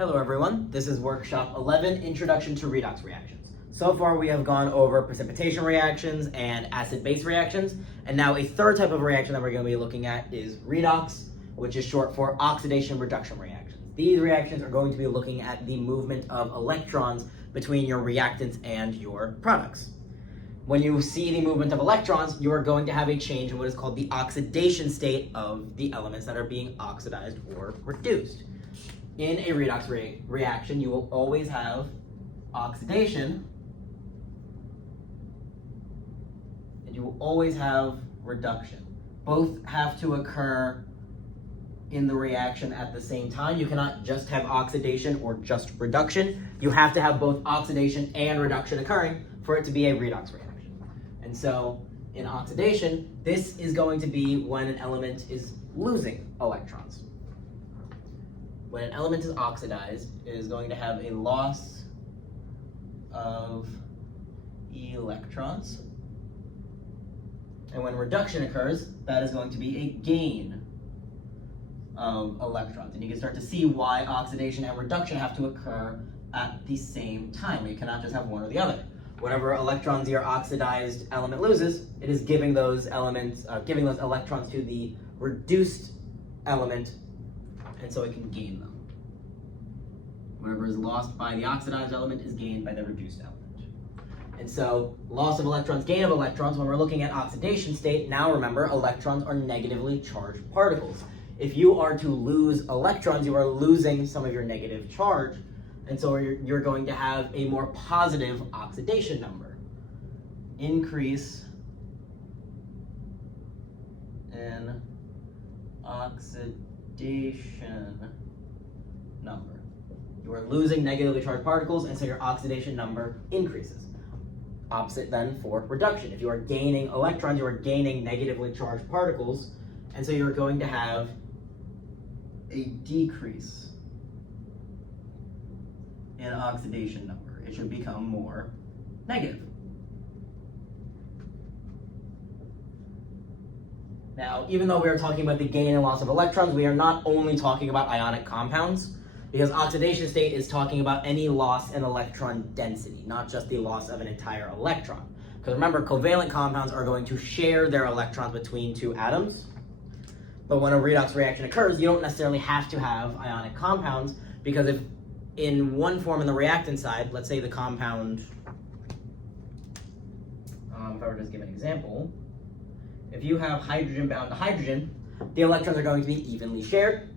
Hello everyone, this is workshop 11, Introduction to Redox Reactions. So far we have gone over precipitation reactions and acid-base reactions, and now a third type of reaction that we're going to be looking at is redox, which is short for oxidation-reduction reactions. These reactions are going to be looking at the movement of electrons between your reactants and your products. When you see the movement of electrons, you are going to have a change in what is called the oxidation state of the elements that are being oxidized or reduced. In a redox reaction, you will always have oxidation, and you will always have reduction. Both have to occur in the reaction at the same time. You cannot just have oxidation or just reduction. You have to have both oxidation and reduction occurring for it to be a redox reaction. And so in oxidation, this is going to be when an element is losing electrons. When an element is oxidized, it is going to have a loss of electrons. And when reduction occurs, that is going to be a gain of electrons. And you can start to see why oxidation and reduction have to occur at the same time. You cannot just have one or the other. Whatever electrons your oxidized element loses, it is giving those electrons to the reduced element, and so it can gain them. Whatever is lost by the oxidized element is gained by the reduced element. And so loss of electrons, gain of electrons, when we're looking at oxidation state, now remember, electrons are negatively charged particles. If you are to lose electrons, you are losing some of your negative charge, and so you're going to have a more positive oxidation number. Increase in oxidation number. You are losing negatively charged particles, and so your oxidation number increases. Opposite then for reduction. If you are gaining electrons, you are gaining negatively charged particles, and so you're going to have a decrease in oxidation number. It should become more negative. Now, even though we are talking about the gain and loss of electrons, we are not only talking about ionic compounds, because oxidation state is talking about any loss in electron density, not just the loss of an entire electron. Because remember, covalent compounds are going to share their electrons between two atoms, but when a redox reaction occurs, you don't necessarily have to have ionic compounds, because if in one form in the reactant side, let's say the compound, if I were to just give an example, if you have hydrogen bound to hydrogen, the electrons are going to be evenly shared.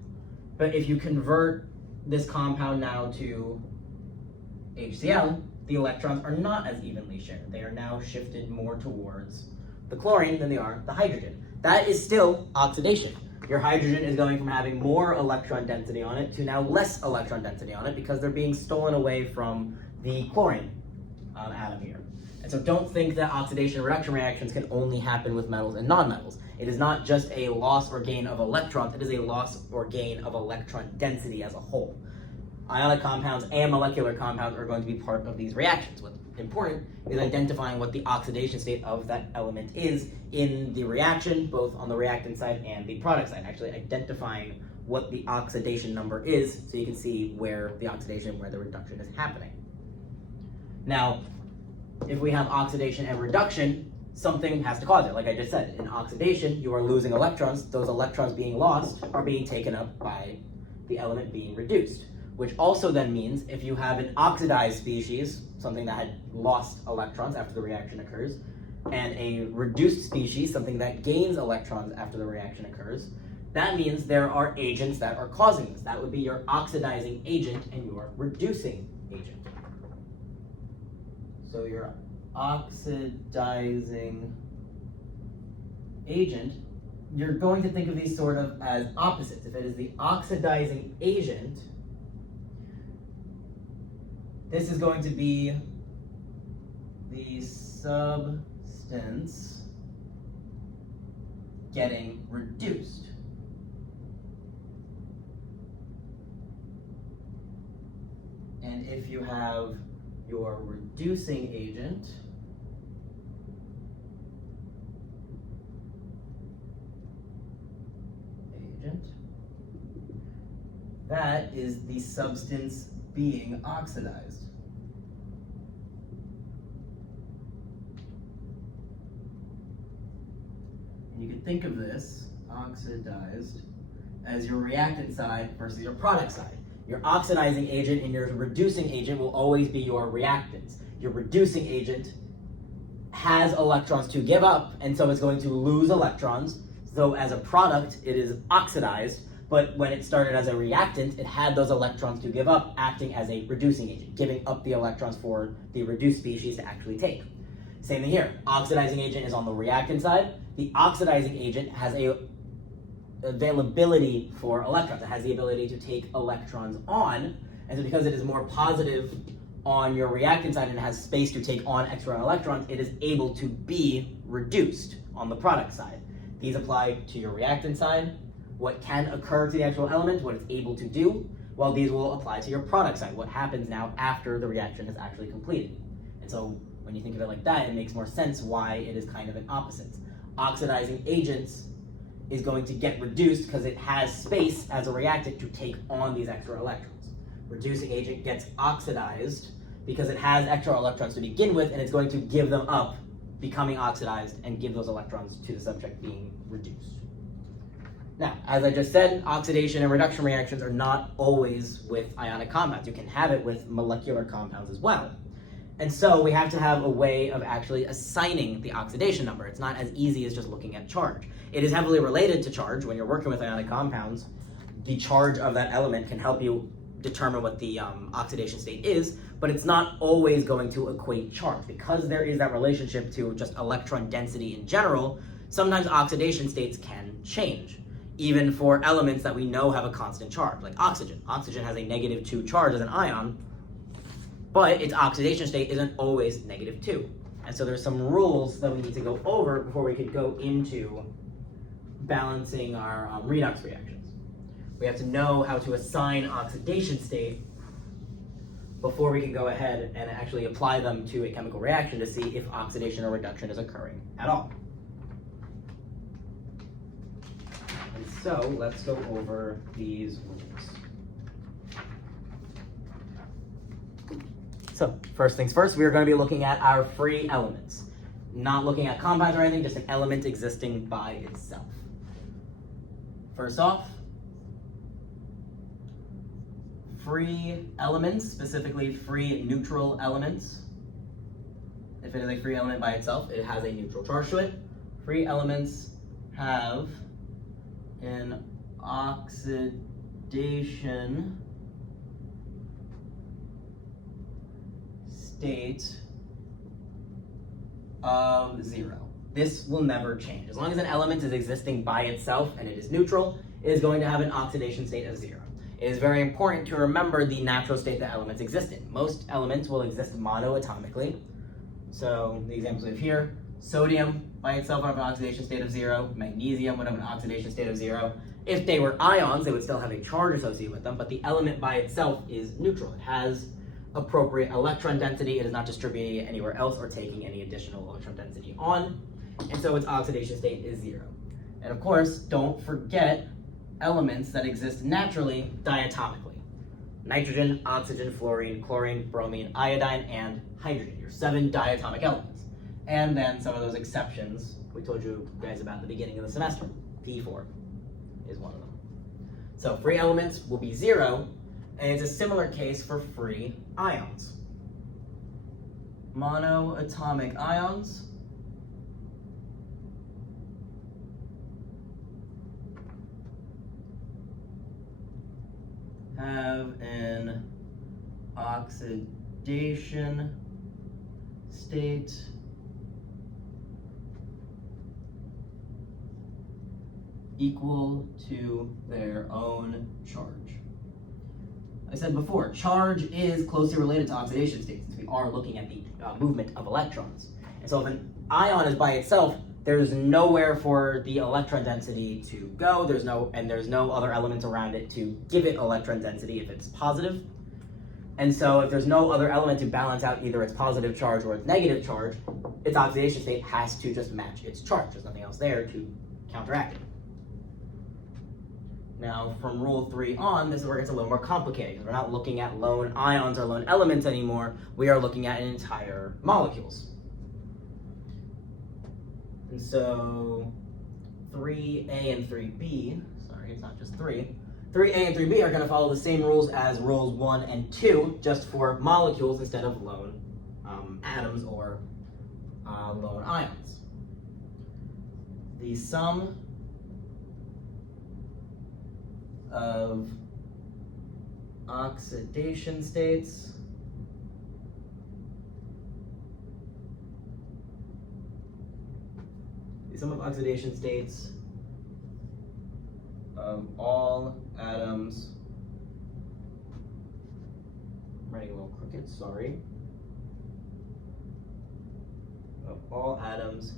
But if you convert this compound now to HCl, the electrons are not as evenly shared. They are now shifted more towards the chlorine than they are the hydrogen. That is still oxidation. Your hydrogen is going from having more electron density on it to now less electron density on it because they're being stolen away from the chlorine atom here. And so don't think that oxidation and reduction reactions can only happen with metals and nonmetals. It is not just a loss or gain of electrons, it is a loss or gain of electron density as a whole. Ionic compounds and molecular compounds are going to be part of these reactions. What's important is identifying what the oxidation state of that element is in the reaction, both on the reactant side and the product side. Actually identifying what the oxidation number is so you can see where the oxidation, where the reduction is happening. Now, if we have oxidation and reduction, something has to cause it. Like I just said, in oxidation, you are losing electrons. Those electrons being lost are being taken up by the element being reduced, which also then means if you have an oxidized species, something that had lost electrons after the reaction occurs, and a reduced species, something that gains electrons after the reaction occurs, that means there are agents that are causing this. That would be your oxidizing agent and your reducing agent. So your oxidizing agent, you're going to think of these sort of as opposites. If it is the oxidizing agent, this is going to be the substance getting reduced. And if you have your reducing agent, That is the substance being oxidized. And you can think of this, oxidized, as your reactant side versus your product side. Your oxidizing agent and your reducing agent will always be your reactants. Your reducing agent has electrons to give up, and so it's going to lose electrons. So as a product, it is oxidized, but when it started as a reactant, it had those electrons to give up, acting as a reducing agent, giving up the electrons for the reduced species to actually take. Same thing here. Oxidizing agent is on the reactant side. The oxidizing agent has a availability for electrons. It has the ability to take electrons on, and so because it is more positive on your reactant side and it has space to take on extra electrons, it is able to be reduced on the product side. These apply to your reactant side, what can occur to the actual element, what it's able to do, while these will apply to your product side, what happens now after the reaction has actually completed. And so when you think of it like that, it makes more sense why it is kind of an opposite. Oxidizing agents is going to get reduced because it has space as a reactant to take on these extra electrons. Reducing agent gets oxidized because it has extra electrons to begin with, and it's going to give them up, becoming oxidized, and give those electrons to the subject being reduced. Now, as I just said, oxidation and reduction reactions are not always with ionic compounds. You can have it with molecular compounds as well. And so we have to have a way of actually assigning the oxidation number. It's not as easy as just looking at charge. It is heavily related to charge. When you're working with ionic compounds, the charge of that element can help you determine what the oxidation state is, but it's not always going to equate charge. Because there is that relationship to just electron density in general, sometimes oxidation states can change, even for elements that we know have a constant charge, like oxygen. Oxygen has a -2 charge as an ion, but its oxidation state isn't always -2. And so there's some rules that we need to go over before we could go into balancing our redox reactions. We have to know how to assign oxidation state before we can go ahead and actually apply them to a chemical reaction to see if oxidation or reduction is occurring at all. And so let's go over these rules. So first things first, we are going to be looking at our free elements. Not looking at compounds or anything, just an element existing by itself. First off, free elements, specifically free neutral elements. If it is a free element by itself, it has a neutral charge to it. Free elements have an oxidation state of 0. This will never change. As long as an element is existing by itself and it is neutral, it is going to have an oxidation state of 0. It is very important to remember the natural state that elements exist in. Most elements will exist monoatomically. So the examples we have here, sodium by itself would have an oxidation state of 0, magnesium would have an oxidation state of 0. If they were ions, they would still have a charge associated with them, but the element by itself is neutral. It has appropriate electron density. It is not distributing it anywhere else or taking any additional electron density on, and so its oxidation state is 0. And of course, don't forget elements that exist naturally diatomically. Nitrogen, oxygen, fluorine, chlorine, bromine, iodine, and hydrogen. Your 7 diatomic elements. And then some of those exceptions we told you guys about at the beginning of the semester. P4 is one of them. So free elements will be 0, and it's a similar case for free ions. Monoatomic ions have an oxidation state equal to their own charge. I said before, charge is closely related to oxidation states, since we are looking at the movement of electrons. And so if an ion is by itself, there's nowhere for the electron density to go. There's no other elements around it to give it electron density if it's positive. And so if there's no other element to balance out either its positive charge or its negative charge, its oxidation state has to just match its charge. There's nothing else there to counteract it. Now, from rule 3 on, this is where it gets a little more complicated, because we're not looking at lone ions or lone elements anymore. We are looking at entire molecules. And so 3A and 3B, sorry, it's not just 3. 3A and 3B are going to follow the same rules as rules 1 and 2, just for molecules instead of lone atoms or lone ions. The sum of oxidation states of all atoms, I'm writing a little crooked, sorry, of all atoms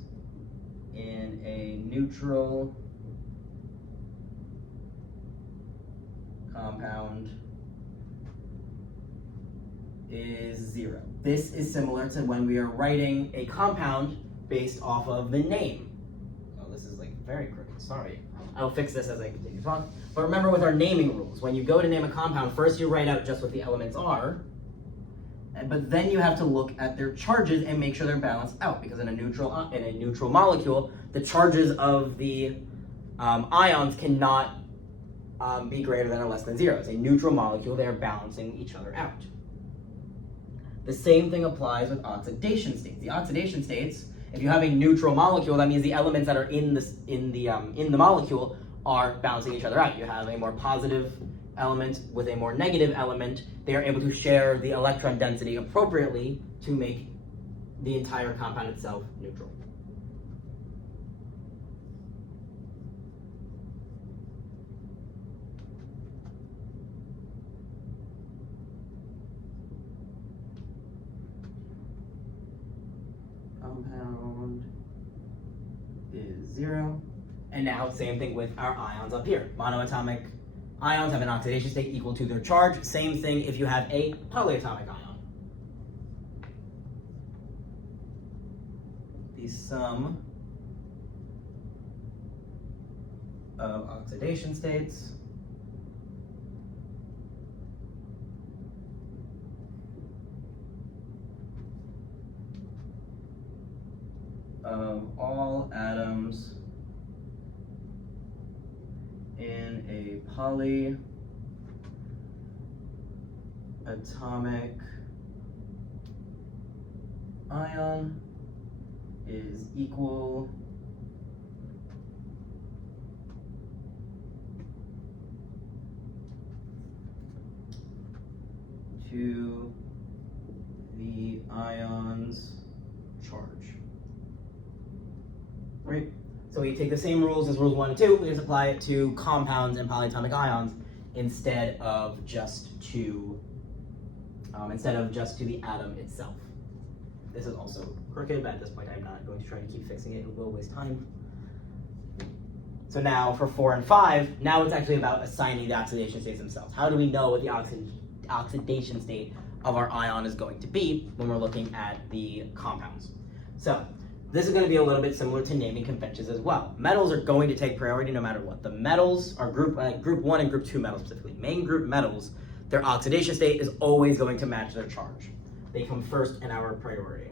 in a neutral compound is 0. This is similar to when we are writing a compound based off of the name. Oh, this is like very crooked, sorry. I'll fix this as I continue to talk. But remember with our naming rules, when you go to name a compound, first you write out just what the elements are, but then you have to look at their charges and make sure they're balanced out, because in a neutral molecule, the charges of the ions cannot be greater than or less than 0. It's a neutral molecule, they are balancing each other out. The same thing applies with oxidation states. The oxidation states, if you have a neutral molecule, that means the elements that are in the molecule are balancing each other out. You have a more positive element with a more negative element. They are able to share the electron density appropriately to make the entire compound itself neutral. Compound is 0. And now, same thing with our ions up here. Monoatomic ions have an oxidation state equal to their charge. Same thing if you have a polyatomic ion. The sum of oxidation states of all atoms in a polyatomic ion is equal to the ion's charge. Right? So we take the same rules as rules 1 and 2, we just apply it to compounds and polyatomic ions instead of just to the atom itself. This is also crooked, but at this point I'm not going to try to keep fixing it. It will waste time. So now for 4 and 5, now it's actually about assigning the oxidation states themselves. How do we know what the oxidation state of our ion is going to be when we're looking at the compounds? So this is going to be a little bit similar to naming conventions as well. Metals are going to take priority no matter what. The metals are group 1 and group 2 metals specifically. Main group metals, their oxidation state is always going to match their charge. They come first in our priority.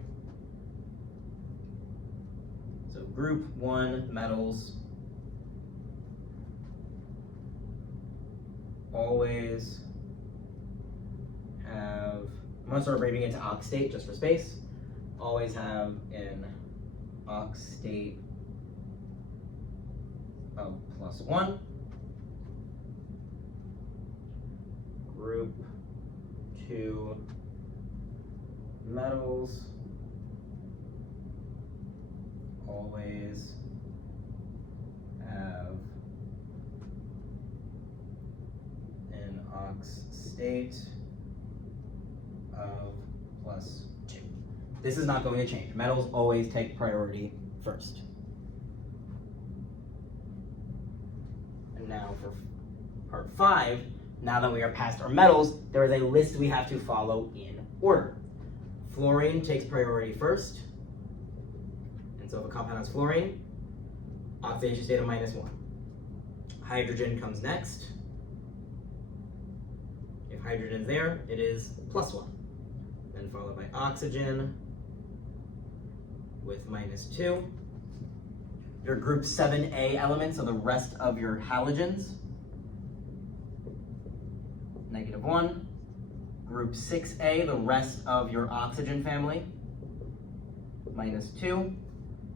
So group 1 metals always have, I'm going to start abbreviating into ox state just for space, always have an ox state of +1. Group 2 metals always have an ox state of +2. This is not going to change. Metals always take priority first. And now for part 5, now that we are past our metals, there is a list we have to follow in order. Fluorine takes priority first. And so if a compound has fluorine, oxidation state of -1. Hydrogen comes next. If hydrogen's there, it is +1. Then followed by oxygen with -2. Your group 7A elements, so the rest of your halogens, -1. Group 6A, the rest of your oxygen family, -2.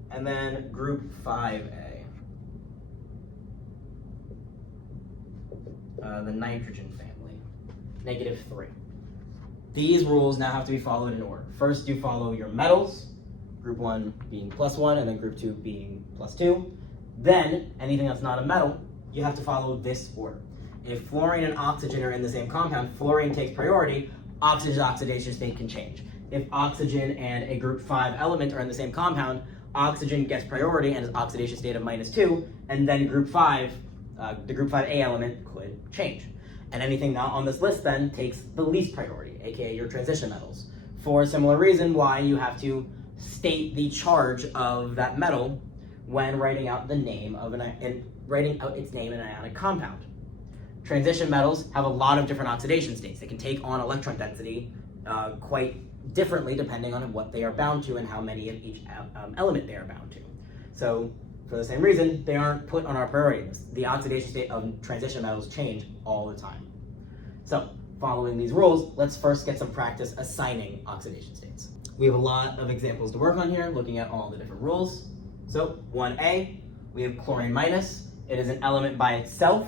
And then group 5A, the nitrogen family, -3. These rules now have to be followed in order. First, you follow your metals, group 1 being +1, and then group 2 being +2. Then, anything that's not a metal, you have to follow this order. If fluorine and oxygen are in the same compound, fluorine takes priority, oxygen's oxidation state can change. If oxygen and a group 5 element are in the same compound, oxygen gets priority and its oxidation state of -2, and then group 5, the group 5A element could change. And anything not on this list then takes the least priority, aka your transition metals. For a similar reason why you have to state the charge of that metal when writing out the name of writing out its name in an ionic compound. Transition metals have a lot of different oxidation states. They can take on electron density quite differently depending on what they are bound to and how many of each element they are bound to. So for the same reason, they aren't put on our priority list. The oxidation state of transition metals change all the time. So following these rules, let's first get some practice assigning oxidation states. We have a lot of examples to work on here, looking at all the different rules. So 1A, we have chlorine minus. It is an element by itself,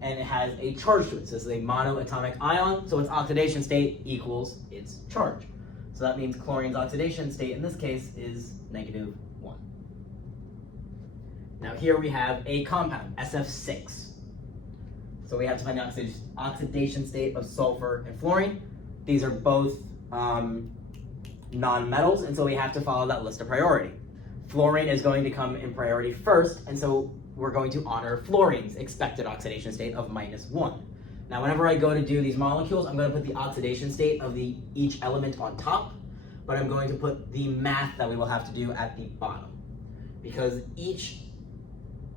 and it has a charge to it. So this is a monoatomic ion, so its oxidation state equals its charge. So that means chlorine's oxidation state in this case is -1. Now here we have a compound, SF6. So we have to find the oxidation state of sulfur and fluorine. These are both non-metals, and so we have to follow that list of priority. Fluorine is going to come in priority first, and so we're going to honor fluorine's expected oxidation state of -1. Now, whenever I go to do these molecules, I'm going to put the oxidation state of each element on top, but I'm going to put the math that we will have to do at the bottom. Because each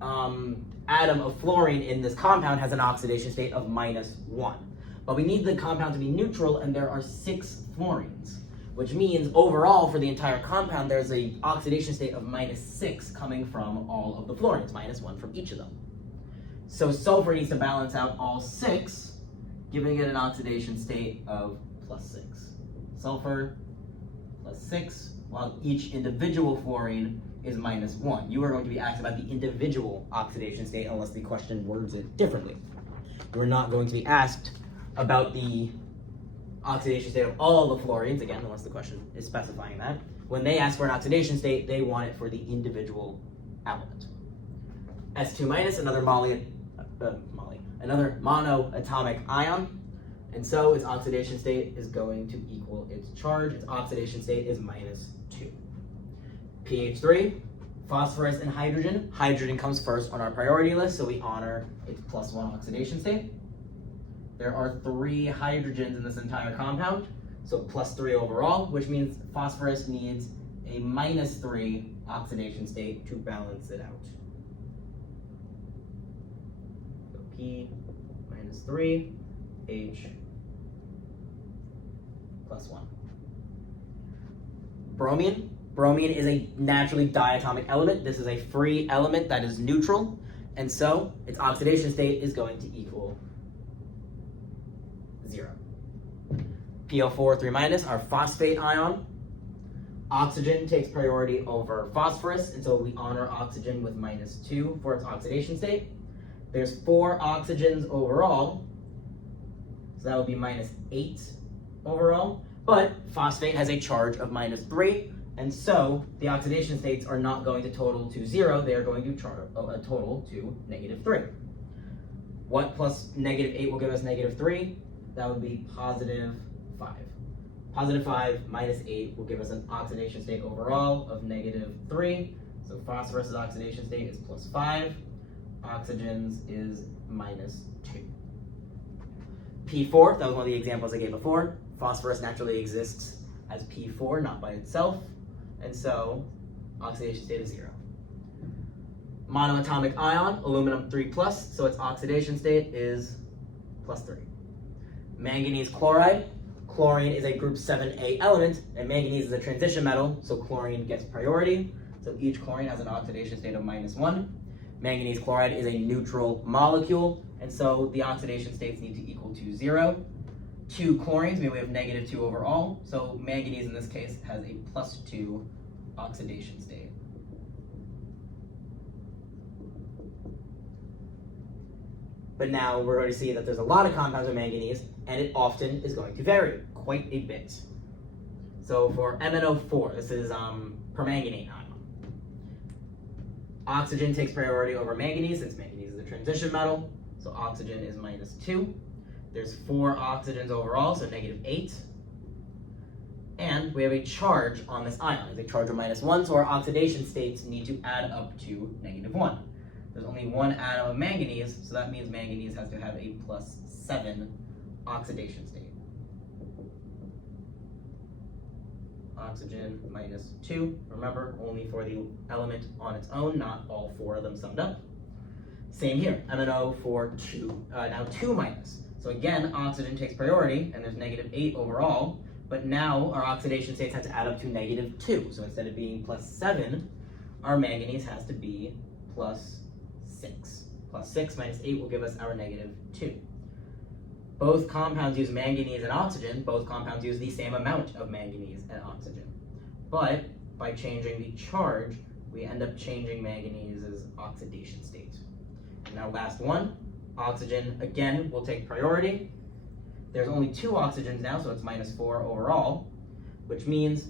atom of fluorine in this compound has an oxidation state of -1. But we need the compound to be neutral, and there are 6 fluorines, which means overall for the entire compound, there's an oxidation state of -6 coming from all of the fluorines, -1 from each of them. So sulfur needs to balance out all 6, giving it an oxidation state of +6. Sulfur +6, while each individual fluorine is -1. You are going to be asked about the individual oxidation state unless the question words it differently. You are not going to be asked about the oxidation state of all the fluorines, again, unless the question is specifying that. When they ask for an oxidation state, they want it for the individual element. S2 minus, another monoatomic ion, and so its oxidation state is going to equal its charge. Its oxidation state is -2. pH3, phosphorus and hydrogen. Hydrogen comes first on our priority list, so we honor its +1 oxidation state. There are 3 hydrogens in this entire compound, so +3 overall, which means phosphorus needs a -3 oxidation state to balance it out. So P -3, H +1. Bromine. Bromine is a naturally diatomic element. This is a free element that is neutral, and so its oxidation state is going to equal 0. PO4 3-, our phosphate ion. Oxygen takes priority over phosphorus, and so we honor oxygen with -2 for its oxidation state. There's 4 oxygens overall, so that would be -8 overall, but phosphate has a charge of -3, and so the oxidation states are not going to total to 0, they are going to total to -3. What plus -8 will give us -3? That would be +5. +5 minus 8 will give us an oxidation state overall of -3. So phosphorus' oxidation state is +5. Oxygen's is -2. P4, that was one of the examples I gave before. Phosphorus naturally exists as P4, not by itself. And so oxidation state is 0. Monoatomic ion, aluminum 3+, so its oxidation state is +3. Manganese chloride, chlorine is a group 7A element, and manganese is a transition metal, so chlorine gets priority. So each chlorine has an oxidation state of -1. Manganese chloride is a neutral molecule, and so the oxidation states need to equal to 0. 2 chlorines mean we have -2 overall, so manganese in this case has a +2 oxidation state. But now we're going to see that there's a lot of compounds with manganese, and it often is going to vary quite a bit. So for MnO4, this is permanganate ion. Oxygen takes priority over manganese since manganese is a transition metal, so oxygen is -2. There's 4 oxygens overall, so -8. And we have a charge on this ion. It's a charge of -1, so our oxidation states need to add up to -1. There's only 1 atom of manganese, so that means manganese has to have a +7 oxidation state. Oxygen -2, remember, only for the element on its own, not all 4 of them summed up. Same here, MnO4 now 2-. So again, oxygen takes priority, and there's -8 overall, but now our oxidation states have to add up to -2. So instead of being +7, our manganese has to be +6. +6 minus 8 will give us our -2. Both compounds use manganese and oxygen. Both compounds use the same amount of manganese and oxygen. But by changing the charge, we end up changing manganese's oxidation state. And now last one, oxygen again will take priority. There's only 2 oxygens now, so it's -4 overall, which means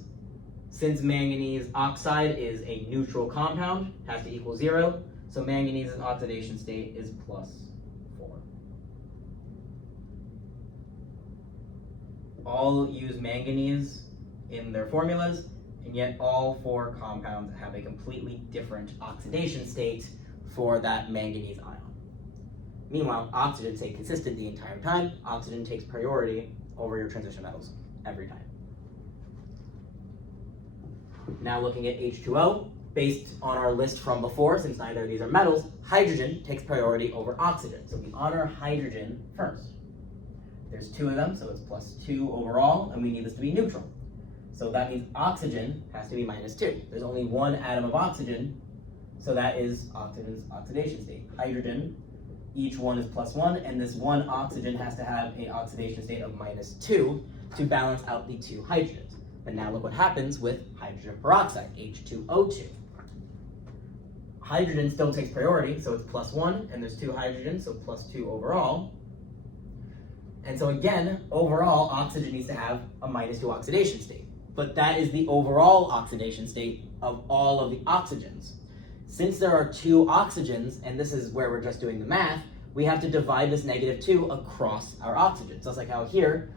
since manganese oxide is a neutral compound, it has to equal 0. So manganese's oxidation state is +4. All use manganese in their formulas, and yet all 4 compounds have a completely different oxidation state for that manganese ion. Meanwhile, oxygen stays consistent the entire time. Oxygen takes priority over your transition metals every time. Now looking at H2O, based on our list from before, since neither of these are metals, hydrogen takes priority over oxygen. So we honor hydrogen first. There's 2 of them, so it's +2 overall, and we need this to be neutral. So that means oxygen has to be -2. There's only 1 atom of oxygen, so that is oxygen's oxidation state. Hydrogen, each one is +1, and this 1 oxygen has to have an oxidation state of -2 to balance out the 2 hydrogens. But now look what happens with hydrogen peroxide, H2O2. Hydrogen still takes priority, so it's +1, and there's 2 hydrogens, so +2 overall. And so again, overall, oxygen needs to have a -2 oxidation state. But that is the overall oxidation state of all of the oxygens. Since there are 2 oxygens, and this is where we're just doing the math, we have to divide this -2 across our oxygens. So it's like how here,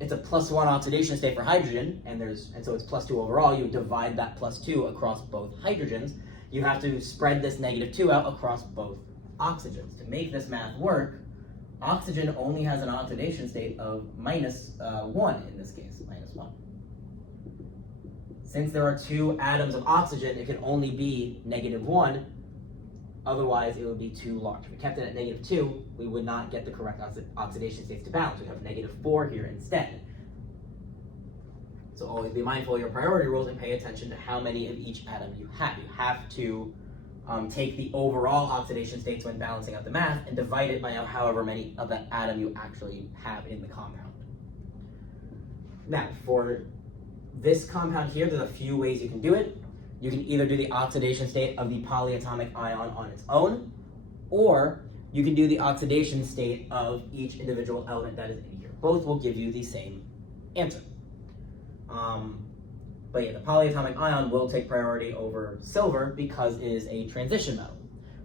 it's a +1 oxidation state for hydrogen, and so it's +2 overall. You divide that +2 across both hydrogens. You have to spread this -2 out across both oxygens. To make this math work, oxygen only has an oxidation state of -1 in this case, -1. Since there are 2 atoms of oxygen, it can only be -1, otherwise it would be too large. If we kept it at -2, we would not get the correct oxidation states to balance. We'd have -4 here instead. So always be mindful of your priority rules and pay attention to how many of each atom you have. You have to take the overall oxidation states when balancing out the math and divide it by however many of that atom you actually have in the compound. Now, for this compound here, there's a few ways you can do it. You can either do the oxidation state of the polyatomic ion on its own, or you can do the oxidation state of each individual element that is in here. Both will give you the same answer. But yeah, the polyatomic ion will take priority over silver because it is a transition metal.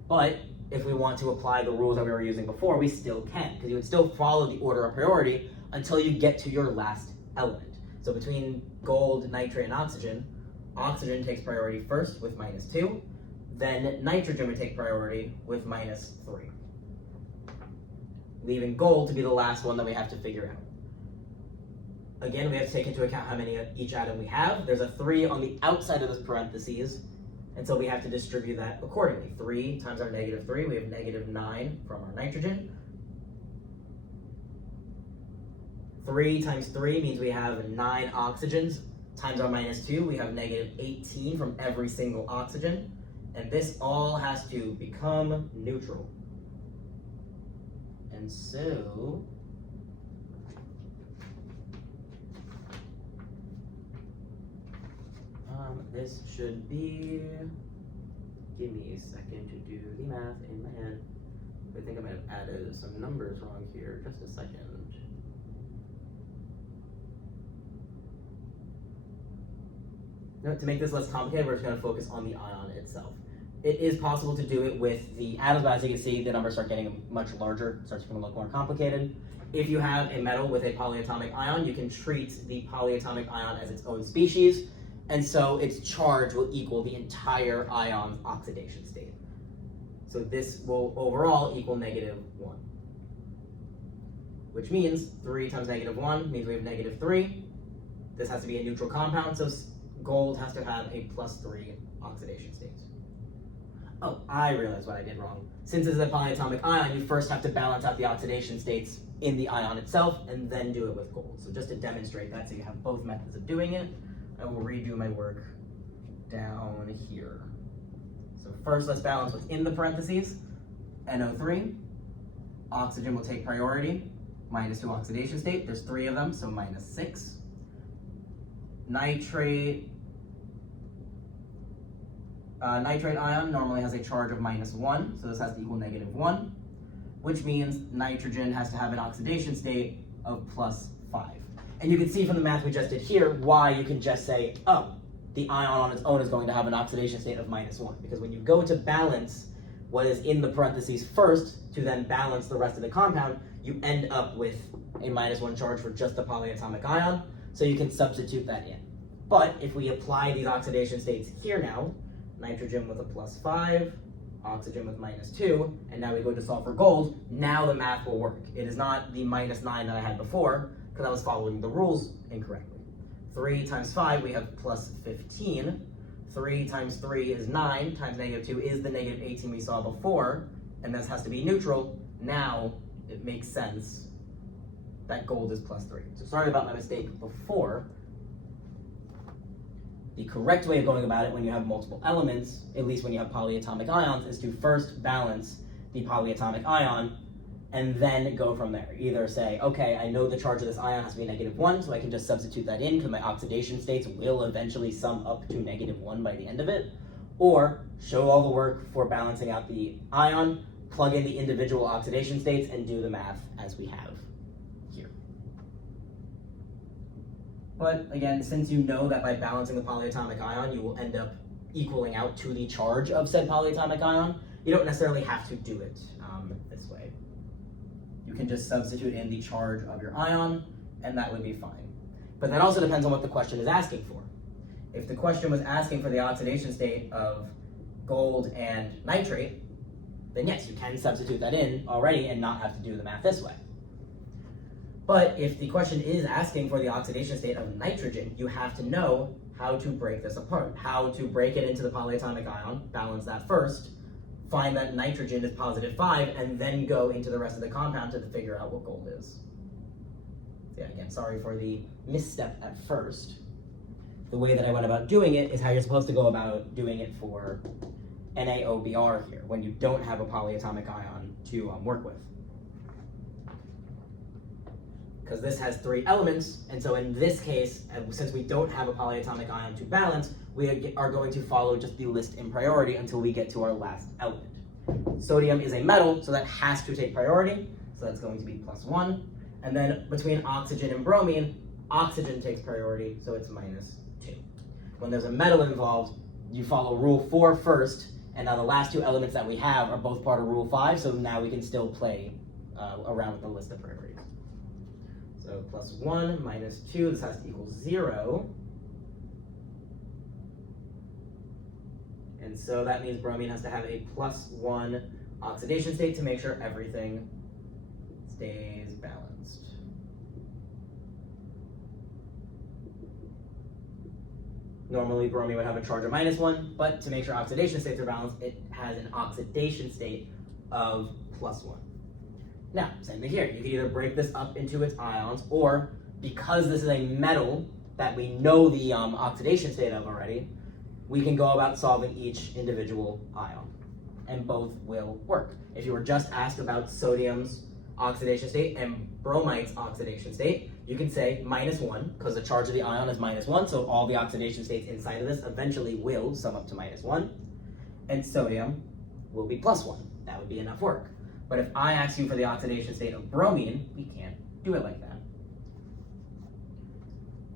But if we want to apply the rules that we were using before, we still can, because you would still follow the order of priority until you get to your last element. So between gold, nitrate, and oxygen, oxygen takes priority first with -2, then nitrogen would take priority with -3, leaving gold to be the last one that we have to figure out. Again, we have to take into account how many of each atom we have. There's a 3 on the outside of this parentheses, And so we have to distribute that accordingly. 3 times our -3, we have -9 from our nitrogen. 3 times 3 means we have 9 oxygens. Times our -2, we have -18 from every single oxygen. And this all has to become neutral. And so this should be, give me a second to do the math in my head. I think I might have added some numbers wrong here, just a second. Now, to make this less complicated, we're just going to focus on the ion itself. It is possible to do it with the atoms, but as you can see, the numbers start getting much larger, it starts to look more complicated. If you have a metal with a polyatomic ion, you can treat the polyatomic ion as its own species, and so its charge will equal the entire ion's oxidation state. So this will overall equal -1. Which means 3 times -1 means we have -3. This has to be a neutral compound, so gold has to have a +3 oxidation state. Oh, I realized what I did wrong. Since this is a polyatomic ion, you first have to balance out the oxidation states in the ion itself and then do it with gold. So just to demonstrate that, so you have both methods of doing it, I will redo my work down here. So first let's balance what's in the parentheses. NO3, oxygen will take priority, -2 oxidation state, there's 3 of them, so -6. Nitrate ion normally has a charge of -1, so this has to equal -1, which means nitrogen has to have an oxidation state of +5. And you can see from the math we just did here why you can just say, oh, the ion on its own is going to have an oxidation state of -1. Because when you go to balance what is in the parentheses first to then balance the rest of the compound, you end up with a -1 charge for just the polyatomic ion, so you can substitute that in. But if we apply these oxidation states here now, nitrogen with a +5, oxygen with -2, and now we go to solve for gold, now the math will work. It is not the -9 that I had before, because I was following the rules incorrectly. 3 times 5, we have +15. 3 times 3 is 9, times -2 is the -18 we saw before, and this has to be neutral. Now it makes sense that gold is +3. So sorry about my mistake before. The correct way of going about it when you have multiple elements, at least when you have polyatomic ions, is to first balance the polyatomic ion and then go from there. Either say, okay, I know the charge of this ion has to be -1, so I can just substitute that in because my oxidation states will eventually sum up to -1 by the end of it, or show all the work for balancing out the ion, plug in the individual oxidation states, and do the math as we have here. But again, since you know that by balancing the polyatomic ion, you will end up equaling out to the charge of said polyatomic ion, you don't necessarily have to do it this way. You can just substitute in the charge of your ion, and that would be fine. But that also depends on what the question is asking for. If the question was asking for the oxidation state of gold and nitrate, then yes, you can substitute that in already and not have to do the math this way. But if the question is asking for the oxidation state of nitrogen, you have to know how to break this apart, how to break it into the polyatomic ion, balance that first, find that nitrogen is +5, and then go into the rest of the compound to figure out what gold is. Yeah, again, sorry for the misstep at first. The way that I went about doing it is how you're supposed to go about doing it for NaOBr here, when you don't have a polyatomic ion to work with. Because this has 3 elements, and so in this case, since we don't have a polyatomic ion to balance, we are going to follow just the list in priority until we get to our last element. Sodium is a metal, so that has to take priority, so that's going to be +1. And then between oxygen and bromine, oxygen takes priority, so it's -2. When there's a metal involved, you follow rule 4 first, and now the last 2 elements that we have are both part of rule 5, so now we can still play around with the list of priorities. So +1 -2, this has to equal 0. And so that means bromine has to have a +1 oxidation state to make sure everything stays balanced. Normally bromine would have a charge of -1, but to make sure oxidation states are balanced, it has an oxidation state of +1. Now, same thing here. You can either break this up into its ions, or because this is a metal that we know the oxidation state of already, we can go about solving each individual ion, and both will work. If you were just asked about sodium's oxidation state and bromite's oxidation state, you can say -1, because the charge of the ion is -1, so all the oxidation states inside of this eventually will sum up to -1, and sodium will be +1. That would be enough work. But if I ask you for the oxidation state of bromine, we can't do it like that.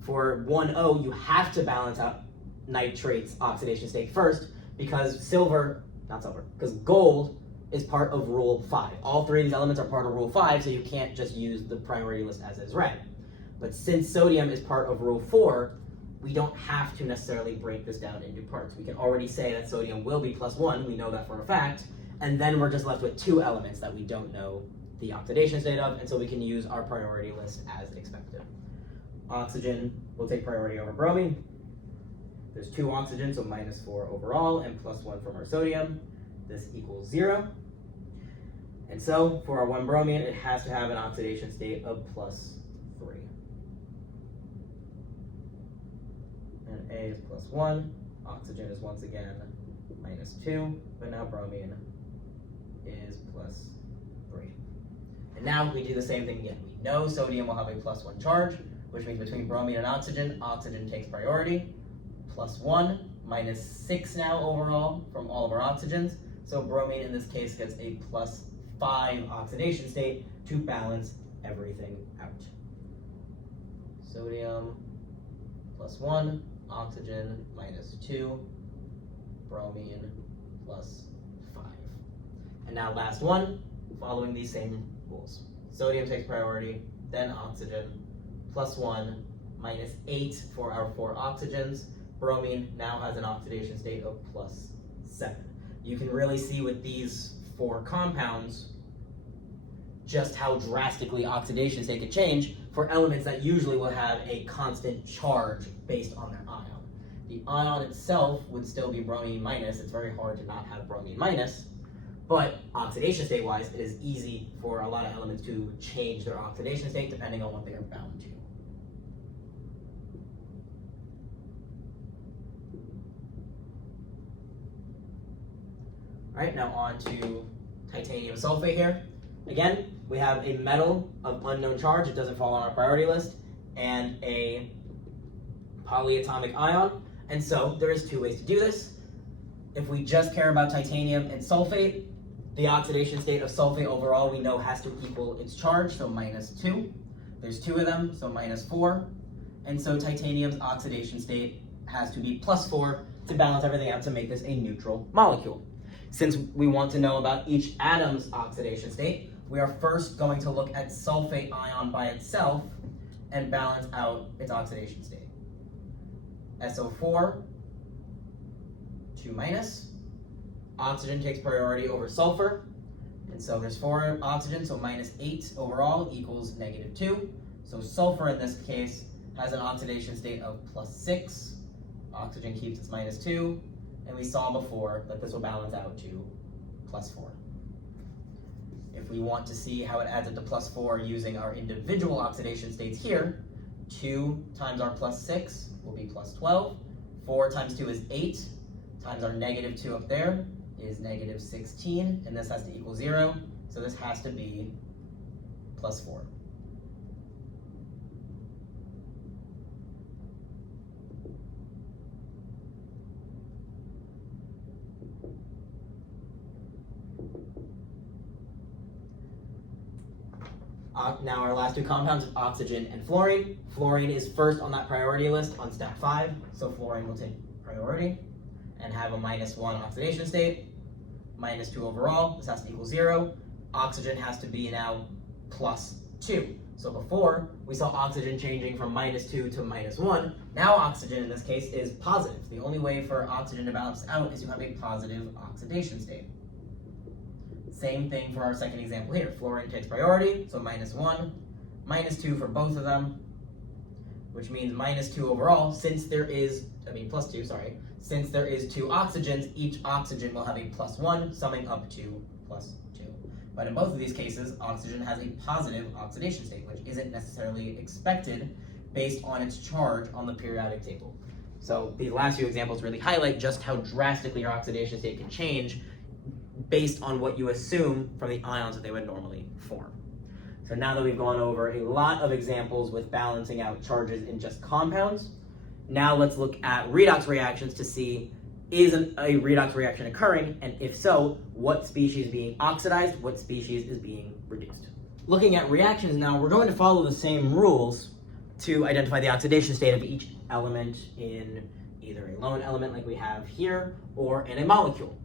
For 1O, you have to balance out nitrate's oxidation state first, because because gold is part of Rule 5. All three of these elements are part of Rule 5, so you can't just use the priority list as is read. But since sodium is part of Rule 4, we don't have to necessarily break this down into parts. We can already say that sodium will be +1, we know that for a fact, and then we're just left with two elements that we don't know the oxidation state of, and so we can use our priority list as expected. Oxygen will take priority over bromine. There's 2 oxygens, so -4 overall, and +1 from our sodium. This equals 0. And so, for our 1 bromine, it has to have an oxidation state of +3. And A is +1. Oxygen is once again -2, but now bromine is +3. And now we do the same thing again. We know sodium will have a +1 charge, which means between bromine and oxygen takes priority. +1, -6 now overall from all of our oxygens. So bromine in this case gets a +5 oxidation state to balance everything out. Sodium +1, oxygen -2, bromine +5. And now last one, following these same rules. Sodium takes priority, then oxygen, +1, -8 for our 4 oxygens. Bromine now has an oxidation state of +7. You can really see with these 4 compounds just how drastically oxidation state could change for elements that usually will have a constant charge based on their ion. The ion itself would still be bromine minus. It's very hard to not have bromine minus, but oxidation state wise, it is easy for a lot of elements to change their oxidation state depending on what they are bound to. All right, now on to titanium sulfate here. Again, we have a metal of unknown charge, it doesn't fall on our priority list, and a polyatomic ion. And so there is 2 ways to do this. If we just care about titanium and sulfate, the oxidation state of sulfate overall we know has to equal its charge, so -2. There's 2 of them, so -4. And so titanium's oxidation state has to be +4 to balance everything out to make this a neutral molecule. Since we want to know about each atom's oxidation state, we are first going to look at sulfate ion by itself and balance out its oxidation state. SO4, 2-, oxygen takes priority over sulfur, and so there's 4 oxygens, so -8 overall equals -2. So sulfur in this case has an oxidation state of +6, oxygen keeps its -2, and we saw before that this will balance out to +4. If we want to see how it adds up to +4 using our individual oxidation states here, 2 times our +6 will be +12, 4 times 2 is 8, times our -2 up there is -16, and this has to equal 0, so this has to be +4. Now our last 2 compounds are oxygen and fluorine. Fluorine is first on that priority list on step 5, so fluorine will take priority and have a -1 oxidation state, -2 overall, this has to equal 0. Oxygen has to be now +2. So before, we saw oxygen changing from -2 to -1. Now oxygen in this case is positive. The only way for oxygen to balance out is to have a positive oxidation state. Same thing for our second example here. Fluorine takes priority, so -1, -2 for both of them. which means minus 2 overall, plus 2, sorry. Since there is 2 oxygens, each oxygen will have a plus 1, summing up to plus 2. But in both of these cases, oxygen has a positive oxidation state, which isn't necessarily expected based on its charge on the periodic table. So these last few examples really highlight just how drastically your oxidation state can change based on what you assume from the ions that they would normally form. So now that we've gone over a lot of examples with balancing out charges in just compounds, now let's look at redox reactions to see, is a redox reaction occurring, and if so, what species is being oxidized, what species is being reduced. Looking at reactions now, we're going to follow the same rules to identify the oxidation state of each element in either a lone element like we have here, or in a molecule.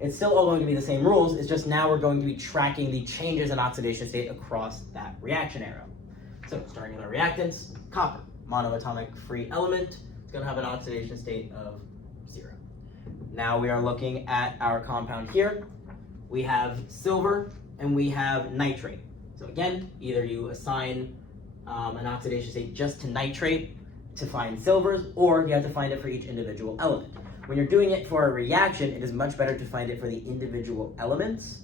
It's still all going to be the same rules, it's just now we're going to be tracking the changes in oxidation state across that reaction arrow. So starting with our reactants, copper, monoatomic free element, it's going to have an oxidation state of 0. Now we are looking at our compound here. We have silver and we have nitrate. So again, either you assign an oxidation state just to nitrate to find silvers, or you have to find it for each individual element. When you're doing it for a reaction, it is much better to find it for the individual elements,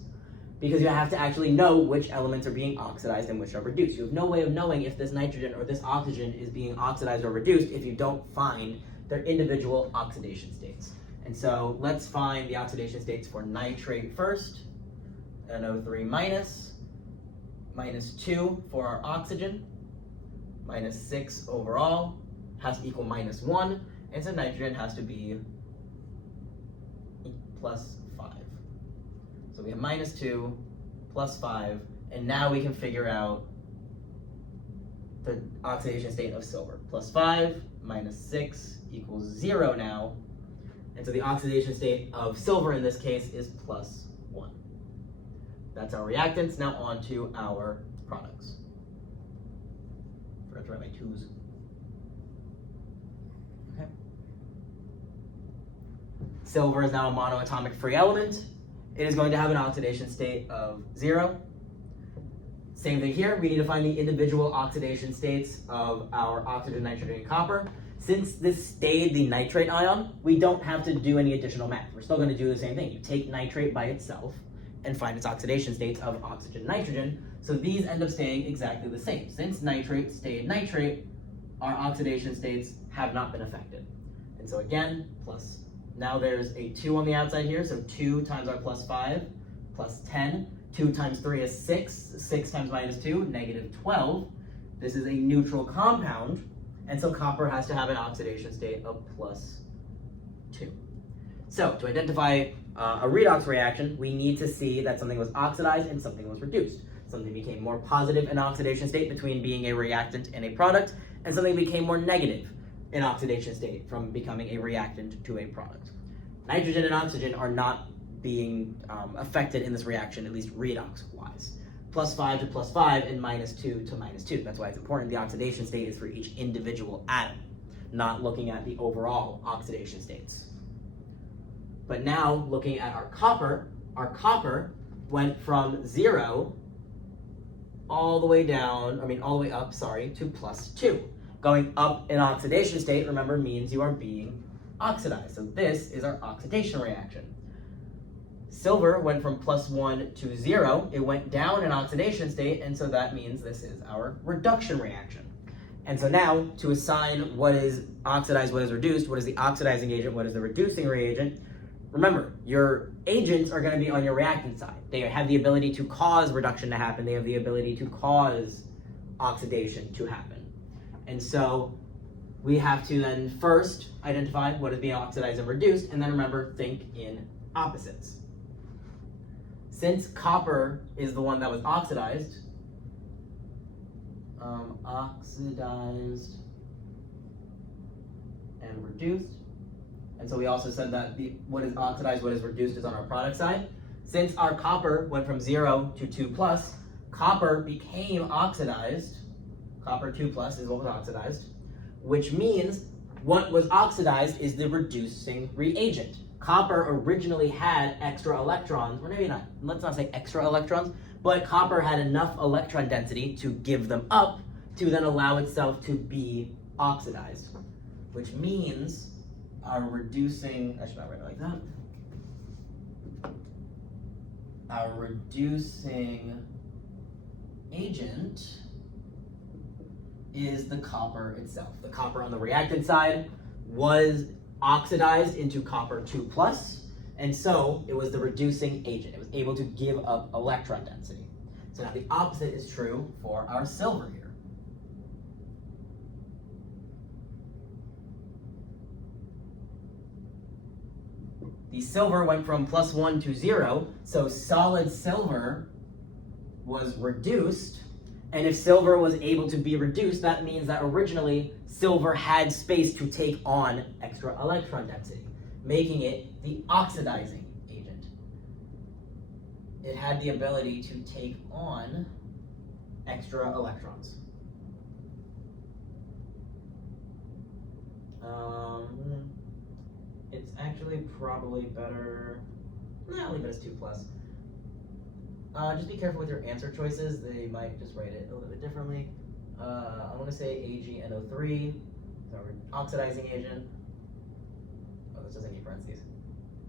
because you have to actually know which elements are being oxidized and which are reduced. You have no way of knowing if this nitrogen or this oxygen is being oxidized or reduced if you don't find their individual oxidation states. And so let's find the oxidation states for nitrate first. NO3 minus, -2 for our oxygen, -6 overall, has to equal -1, and so nitrogen has to be +5. So we have -2, +5, and now we can figure out the oxidation state of silver. +5 -6 equals 0 now, and so the oxidation state of silver in this case is +1. That's our reactants. Now on to our products. Forgot to write my 2's. Okay. Silver is now a monoatomic free element. It is going to have an oxidation state of 0. Same thing here, we need to find the individual oxidation states of our oxygen, nitrogen, and copper. Since this stayed the nitrate ion, we don't have to do any additional math. We're still going to do the same thing. You take nitrate by itself and find its oxidation states of oxygen, nitrogen. So these end up staying exactly the same. Since nitrate stayed nitrate, our oxidation states have not been affected. And so again, now there's a 2 on the outside here, so 2 times our +5, +10. 2 times 3 is 6. 6 times -2, -12. This is a neutral compound, and so copper has to have an oxidation state of +2. So to identify a redox reaction, we need to see that something was oxidized and something was reduced. Something became more positive in oxidation state between being a reactant and a product, and something became more negative in oxidation state from becoming a reactant to a product. Nitrogen and oxygen are not being affected in this reaction, at least redox-wise. +5 to +5 and -2 to -2. That's why it's important the oxidation state is for each individual atom, not looking at the overall oxidation states. But now, looking at our copper went from 0 all the way up, to +2. Going up in oxidation state, remember, means you are being oxidized. So this is our oxidation reaction. Silver went from +1 to 0. It went down in oxidation state, and so that means this is our reduction reaction. And so now, to assign what is oxidized, what is reduced, what is the oxidizing agent, what is the reducing reagent, remember, your agents are going to be on your reactant side. They have the ability to cause reduction to happen. They have the ability to cause oxidation to happen. And so we have to then first identify what is being oxidized and reduced, and then remember, think in opposites. Since copper is the one that was oxidized, oxidized and reduced, and so we also said that what is oxidized, what is reduced is on our product side. Since our copper went from 0 to 2+, copper became oxidized. Copper 2+ is what was oxidized, which means what was oxidized is the reducing reagent. Copper originally had extra electrons, or maybe not, let's not say extra electrons, but copper had enough electron density to give them up to then allow itself to be oxidized, which means our reducing, I should not write it like that. Our reducing agent is the copper itself. The copper on the reactant side was oxidized into copper 2+, and so it was the reducing agent. It was able to give up electron density. So now the opposite is true for our silver here. The silver went from +1 to 0, so solid silver was reduced, and if silver was able to be reduced, that means that originally silver had space to take on extra electron density, making it the oxidizing agent. It had the ability to take on extra electrons. It's actually probably better, I'll leave it as 2+. Just be careful with your answer choices. They might just write it a little bit differently. I want to say AgNO3 is our oxidizing agent. Oh, this doesn't need parentheses.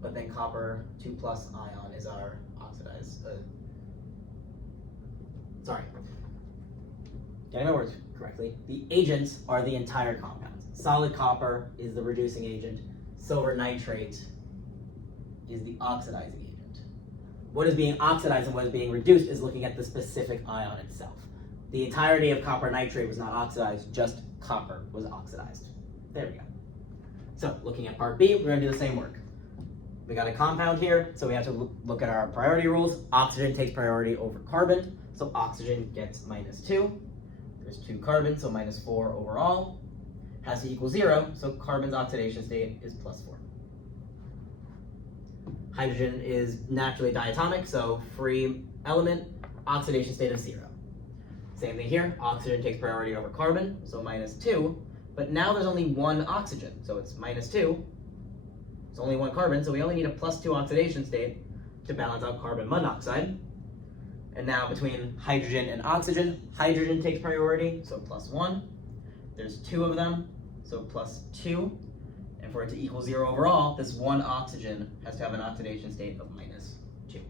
But then copper 2+ ion is our oxidized. Sorry. Getting my words correctly. The agents are the entire compounds. Solid copper is the reducing agent. Silver nitrate is the oxidizing agent. What is being oxidized and what is being reduced is looking at the specific ion itself. The entirety of copper nitrate was not oxidized, just copper was oxidized. There we go. So looking at part B, we're going to do the same work. We got a compound here, so we have to look at our priority rules. Oxygen takes priority over carbon, so oxygen gets -2. There's 2 carbons, so -4 overall. Has to equal 0, so carbon's oxidation state is +4. Hydrogen is naturally diatomic, so free element, oxidation state of 0. Same thing here, oxygen takes priority over carbon, so -2, but now there's only 1 oxygen, so it's -2. It's only 1 carbon, so we only need a +2 oxidation state to balance out carbon monoxide. And now between hydrogen and oxygen, hydrogen takes priority, so +1. There's 2 of them, so +2. And for it to equal 0 overall, this 1 oxygen has to have an oxidation state of -2.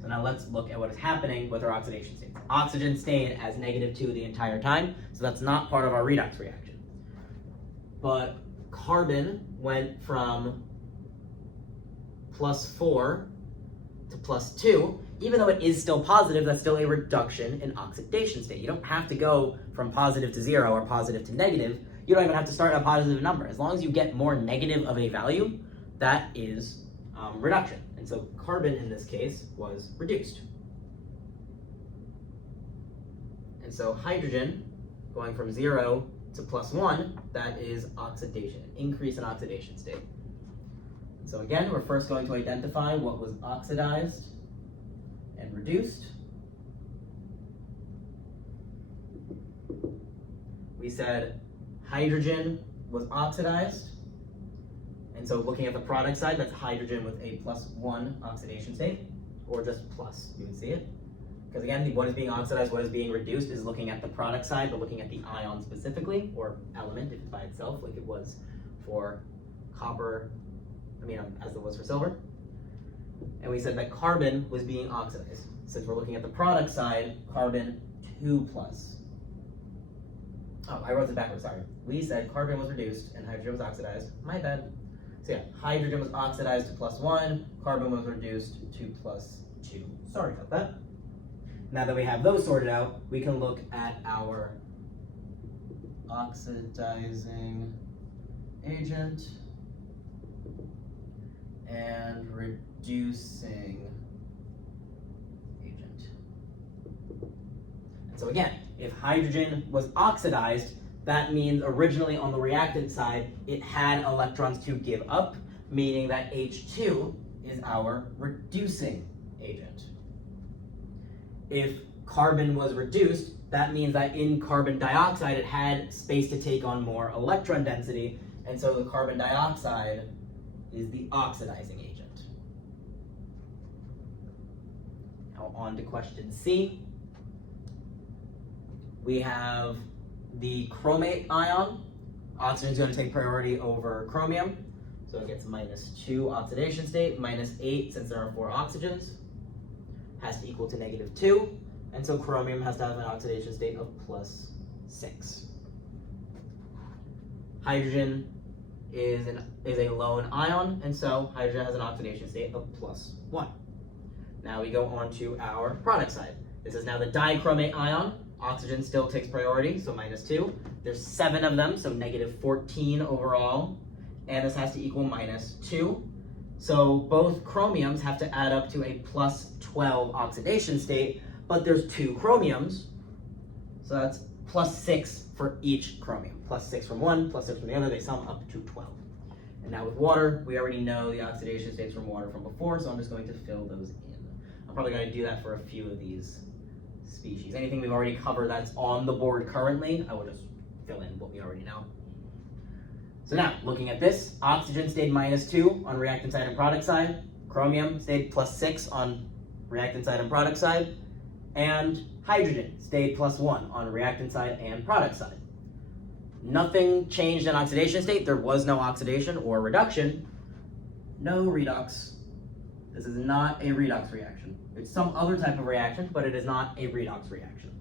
So now let's look at what is happening with our oxidation states. Oxygen stayed as -2 the entire time, so that's not part of our redox reaction. But carbon went from +4 to +2. Even though it is still positive, that's still a reduction in oxidation state. You don't have to go from positive to 0 or positive to negative. You don't even have to start at a positive number. As long as you get more negative of a value, that is reduction. And so carbon in this case was reduced. And so hydrogen, going from 0 to +1, that is oxidation, an increase in oxidation state. So again, we're first going to identify what was oxidized and reduced. We said hydrogen was oxidized, and so looking at the product side, that's hydrogen with a +1 oxidation state, or just plus, you would see it. Because again, what is being oxidized, what is being reduced is looking at the product side, but looking at the ion specifically, or element if it's by itself, like it was for copper, as it was for silver. And we said that carbon was being oxidized. Since we're looking at the product side, carbon 2+. Oh, I wrote it backwards, sorry. We said carbon was reduced and hydrogen was oxidized. My bad. So yeah, hydrogen was oxidized to +1, carbon was reduced to +2. Sorry about that. Now that we have those sorted out, we can look at our oxidizing agent and reducing agent. And so again, if hydrogen was oxidized, that means originally on the reactant side, it had electrons to give up, meaning that H2 is our reducing agent. If carbon was reduced, that means that in carbon dioxide, it had space to take on more electron density, and so the carbon dioxide is the oxidizing agent. Now on to question C. We have the chromate ion, oxygen is going to take priority over chromium. So it gets -2 oxidation state, -8 since there are 4 oxygens, has to equal to -2. And so chromium has to have an oxidation state of +6. Hydrogen is a lone ion, and so hydrogen has an oxidation state of +1. Now we go on to our product side. This is now the dichromate ion. Oxygen still takes priority, so -2. There's 7 of them, so -14 overall. And this has to equal -2. So both chromiums have to add up to a +12 oxidation state, but there's 2 chromiums, so that's +6 for each chromium. +6 from one, +6 from the other, they sum up to 12. And now with water, we already know the oxidation states from water from before, so I'm just going to fill those in. I'm probably going to do that for a few of these species. Anything we've already covered that's on the board currently, I will just fill in what we already know. So now, looking at this, oxygen stayed -2 on reactant side and product side, chromium stayed +6 on reactant side and product side, and hydrogen stayed +1 on reactant side and product side. Nothing changed in oxidation state. There was no oxidation or reduction. No redox. This is not a redox reaction. It's some other type of reaction, but it is not a redox reaction.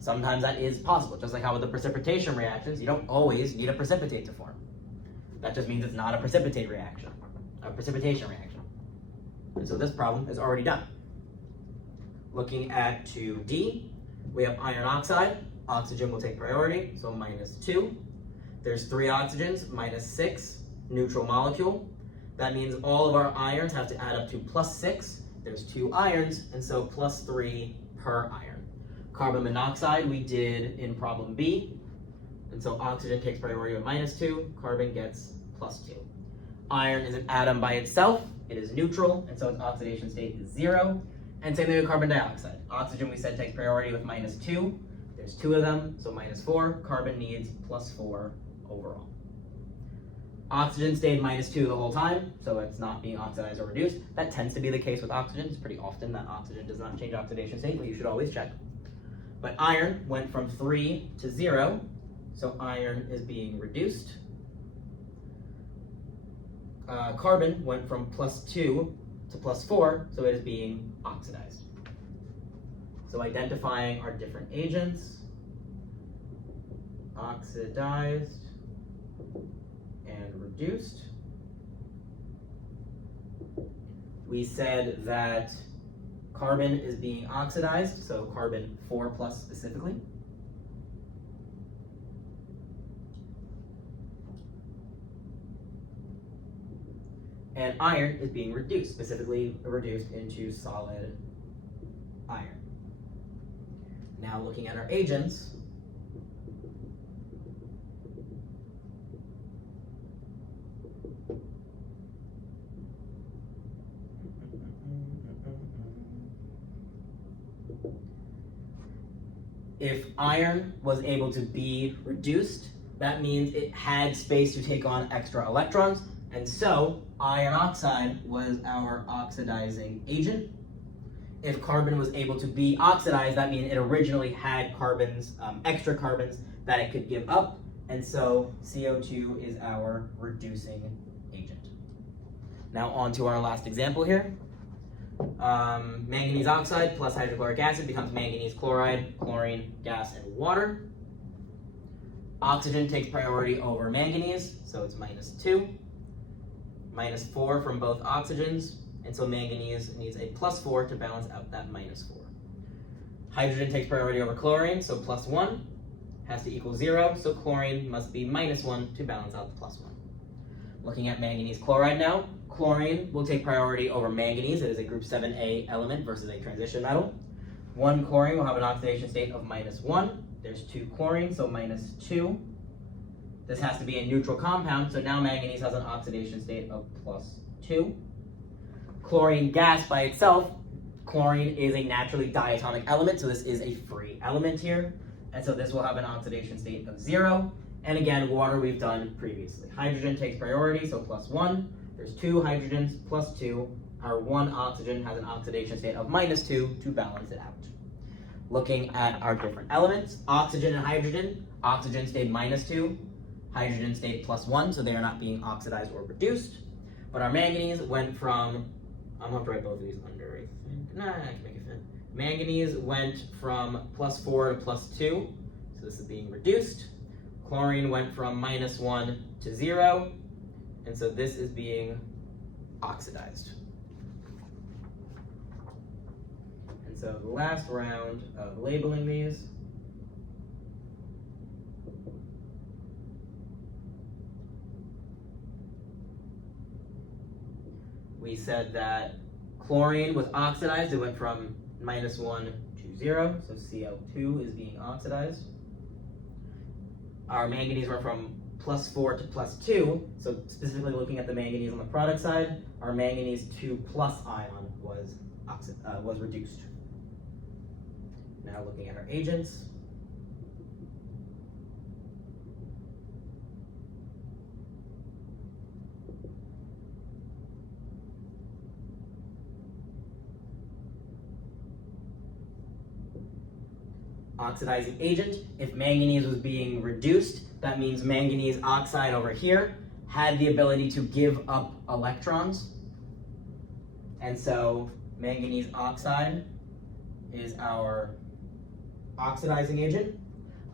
Sometimes that is possible, just like how with the precipitation reactions, you don't always need a precipitate to form. That just means it's not a precipitation reaction. And so this problem is already done. Looking at 2D, we have iron oxide. Oxygen will take priority, so -2. There's 3 oxygens, -6, neutral molecule. That means all of our irons have to add up to +6. There's 2 irons, and so +3 per iron. Carbon monoxide we did in problem B, and so oxygen takes priority with -2, carbon gets +2. Iron is an atom by itself, it is neutral, and so its oxidation state is 0. And same thing with carbon dioxide. Oxygen we said takes priority with -2, there's 2 of them, so -4, carbon needs +4 overall. Oxygen stayed -2 the whole time, so it's not being oxidized or reduced. That tends to be the case with oxygen. It's pretty often that oxygen does not change oxidation state, but you should always check. But iron went from 3 to 0, so iron is being reduced. Carbon went from +2 to +4, so it is being oxidized. So identifying our different agents, oxidized and reduced. We said that carbon is being oxidized, so carbon 4+ specifically. And iron is being reduced, specifically reduced into solid iron. Now looking at our agents, if iron was able to be reduced, that means it had space to take on extra electrons, and so iron oxide was our oxidizing agent. If carbon was able to be oxidized, that means it originally had carbons, extra carbons that it could give up, and so CO2 is our reducing agent. Now on to our last example here. Manganese oxide plus hydrochloric acid becomes manganese chloride, chlorine, gas, and water. Oxygen takes priority over manganese, so it's -2. -4 from both oxygens, and so manganese needs a +4 to balance out that -4. Hydrogen takes priority over chlorine, so +1 has to equal 0, so chlorine must be -1 to balance out the +1. Looking at manganese chloride now, chlorine will take priority over manganese. It is a group 7A element versus a transition metal. 1 chlorine will have an oxidation state of -1. There's 2 chlorine, so -2. This has to be a neutral compound, so now manganese has an oxidation state of +2. Chlorine gas by itself, chlorine is a naturally diatomic element, so this is a free element here. And so this will have an oxidation state of 0. And again, water we've done previously. Hydrogen takes priority, so +1. There's 2 hydrogens, +2. Our 1 oxygen has an oxidation state of -2 to balance it out. looking at our different elements, oxygen and hydrogen. Oxygen stayed -2, hydrogen stayed +1, so they are not being oxidized or reduced. But our manganese went from, I'm going to write both of these under, I think. Nah, I can make it fit. Manganese went from +4 to +2, so this is being reduced. Chlorine went from -1 to 0, and so this is being oxidized. And so the last round of labeling these. We said that chlorine was oxidized. It went from -1 to 0, so Cl2 is being oxidized. Our manganese went from +4 to +2, so specifically looking at the manganese on the product side, our manganese 2+ ion was reduced. Now looking at our agents. Oxidizing agent, if manganese was being reduced, that means manganese oxide over here had the ability to give up electrons. And so manganese oxide is our oxidizing agent.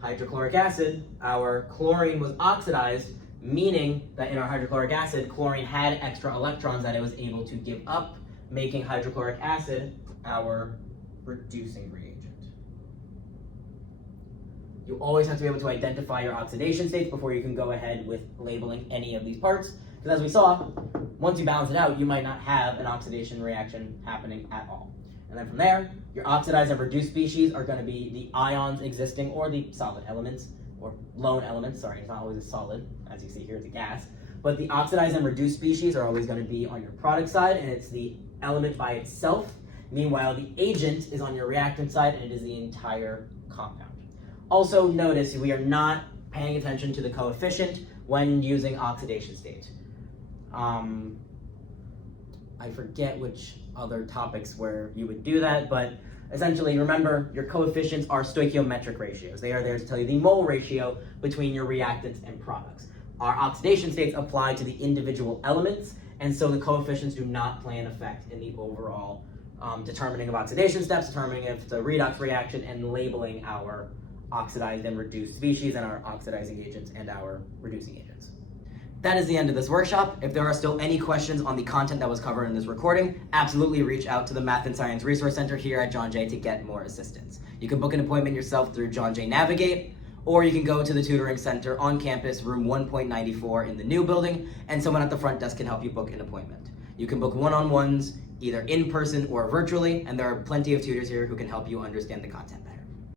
Hydrochloric acid, our chlorine was oxidized, meaning that in our hydrochloric acid, chlorine had extra electrons that it was able to give up, making hydrochloric acid our reducing reagent. You always have to be able to identify your oxidation states before you can go ahead with labeling any of these parts. Because as we saw, once you balance it out, you might not have an oxidation reaction happening at all. And then from there, your oxidized and reduced species are going to be the ions existing, or the solid elements, or lone elements. Sorry, it's not always a solid. As you see here, it's a gas. But the oxidized and reduced species are always going to be on your product side, and it's the element by itself. Meanwhile, the agent is on your reactant side, and it is the entire compound. Also notice we are not paying attention to the coefficient when using oxidation state. I forget which other topics where you would do that, but essentially remember your coefficients are stoichiometric ratios. They are there to tell you the mole ratio between your reactants and products. Our oxidation states apply to the individual elements, and so the coefficients do not play an effect in the overall determining of oxidation steps, determining if it's a redox reaction, and labeling our oxidized and reduced species and our oxidizing agents and our reducing agents. That is the end of this workshop. If there are still any questions on the content that was covered in this recording, absolutely reach out to the Math and Science Resource Center here at John Jay to get more assistance. You can book an appointment yourself through John Jay Navigate, or you can go to the Tutoring Center on campus, room 1.94 in the new building, and someone at the front desk can help you book an appointment. You can book one-on-ones either in person or virtually, and there are plenty of tutors here who can help you understand the content better.